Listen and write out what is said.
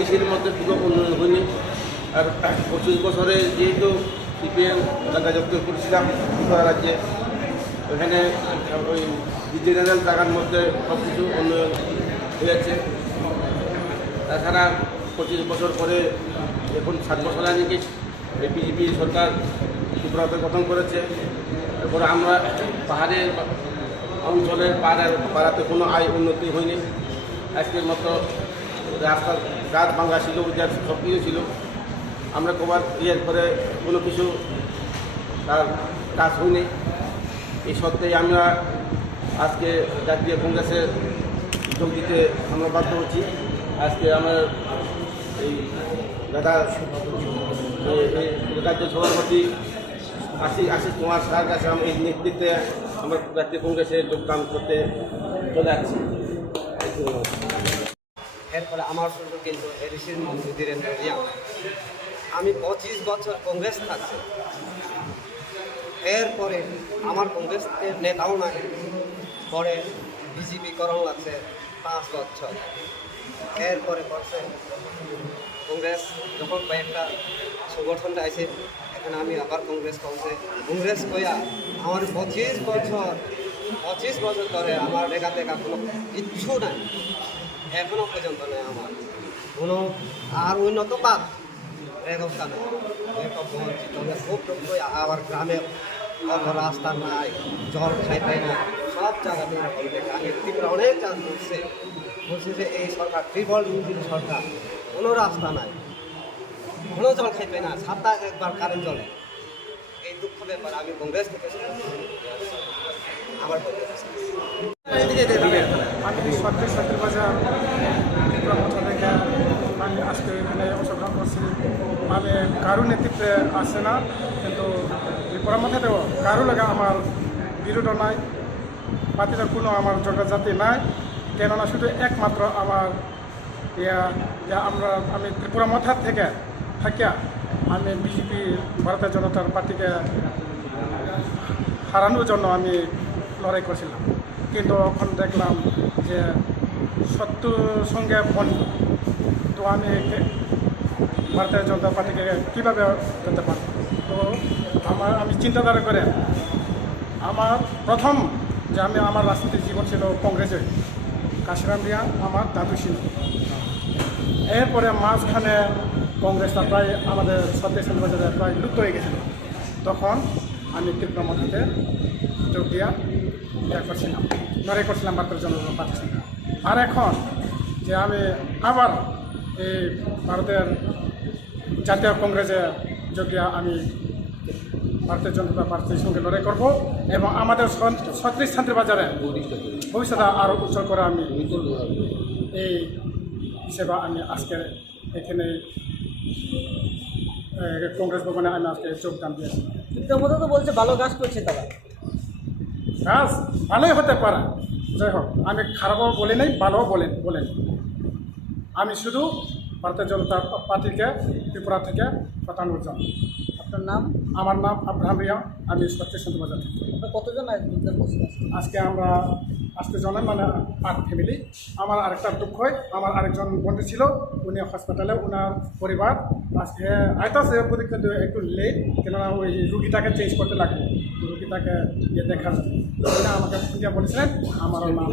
দেশের মধ্যে কোনো উন্নয়ন হয়নি। আর পঁচিশ বছরে যেহেতু সিপিএম রাজত্ব করেছিলাম ত্রিপুরা রাজ্যে, ওখানে ওই জেনারেল জায়গার মধ্যে সব কিছু উন্নয়ন হয়েছে। তাছাড়া পঁচিশ বছর পরে এখন সাত বছর আগে বিজেপি সরকার ত্রিপুরাতে গঠন করেছে এরপরে আমরা পাহাড়ের অঞ্চলের পাড়ার পাড়াতে কোনো আয় উন্নতি হয়নি। আজকের মতো রাস্তার গাছ ভাঙা ছিল সব কিছু ছিল। আমরা কবার ইয়ের পরে কোনো কিছু তার কাজ হয়নি। এই সত্ত্বেই আমরা আজকে জাতীয় কংগ্রেসে যোগ দিতে আমরা বাধ্য হচ্ছি। আজকে আমার এই দাদা রাজ্য সভাপতি আশিস আশিস কুমার স্যার কাছে আমি নেতৃত্বে আমরা জাতীয় কংগ্রেসে যোগদান করতে চলে যাচ্ছি এরপরে আমার শুরু কিন্তু এডিসির মন্ত্রী বীরেন্দ্র রিয়া আমি পঁচিশ বছর কংগ্রেস থাকছি। এরপরে আমার কংগ্রেসের নেতাও নাই। পরে বিজেপি করণ লাগছে পাঁচ বছর। এরপরে করছে কংগ্রেস। যখন কয়েকটা সংগঠনটা আছে এখানে আমি আবার কংগ্রেস করছে। কংগ্রেস কইয়া আমার পঁচিশ বছর পঁচিশ বছর ধরে আমার রেখা দেখা কোনো কিচ্ছু নাই। এখনও পর্যন্ত নেই আমার। কোনো আর উন্নত বাদ। ব্যবস্থা নেই খুব আবার গ্রামে অত রাস্তা নাই জল খাইতে না সব জায়গাতে আমি ত্রিপুরা অনেক চাষ করছে বলছে যে এই সরকার ট্রিপল ইঞ্জিন সরকার কোনো রাস্তা নাই। কোনো জল খাইবে না সপ্তাহে একবার কারেন্ট জলে এই দুঃখ ব্যাপার আমি কংগ্রেস থেকে কংগ্রেস আমি সরকারি চাকরি বাজার প্রমোটা থেকে আমি আজকে এখানে অংশগ্রহণ করছি। মানে কারও নেতৃত্বে আসে না, কিন্তু ত্রিপুরা মধ্যেও কারও লাগে আমার বিরোধ নাই পার্টির কোনো আমার জনজাতি নাই, কেননা শুধু একমাত্র আমার ইয়া আমরা, আমি ত্রিপুরা মথার থেকে থাকিয়া আমি বিজেপি, ভারতীয় জনতার পার্টিকে হারানোর জন্য আমি লড়াই করছিলাম। কিন্তু এখন দেখলাম যে সত্যর সঙ্গে বন্ধ তো আমি ভারতীয় জনতা পার্টিকে কীভাবে করতে পারব? তো আমার আমি চিন্তাধারা করে আমার প্রথম যে আমি আমার রাজনীতির জীবন ছিল কংগ্রেসে। কাশিরাম রিয়া, আমার দাদু ছিল। এরপরে মাঝখানে কংগ্রেসটা প্রায় আমাদের সদ্দেশ বাজারে প্রায় লুপ্ত হয়ে গেছিল। তখন আমি ত্রিপুরা মধ্যে যোগ দিয়া ইয়ে করছিলাম, লড়াই করছিলাম ভারতের পার্টির সঙ্গে আর এখন যে আমি আবার এই ভারতের জাতীয় কংগ্রেসে যোগ আমি ভারতের জনতা পার্টির সঙ্গে লড়াই করব এবং আমাদের ছত্রিশ ছাত্রী বাজারে ভবিষ্যতে আরও উজ্জ্বল করে আমি এই হিসেবে আমি আজকে এখানে কংগ্রেস ভবনে আমি আজকে যোগদান দিয়েছি। তো বলছে ভালো কাজ করছে তারা। কাজ ভালোই হতে পারে। যাই হোক, আমি খারাপও বলি নাই, ভালোও বলে বলেন আমি শুধু ভারতীয় জনতা পার্টিকে, ত্রিপুরা থেকে পাঠানোর জন্য আপনার নাম? আমার নাম আব্রাহাম রিয়া আমি সত্যি বাজার আপনার কতজন আজকে? আমরা আসতে জনের মানে আট ফ্যামিলি আমার আরেকটা দুঃখ হয় আমার আরেকজন বন্ধু ছিল উনি হসপিটালে ওনার পরিবার। আজকে আইতাছে বলে কিন্তু একটু লেট কেননা ওই রুগীটাকে চেঞ্জ করতে লাগে রুগীটাকে দেখার জন্য আমাকে বলেছিলেন আমার নাম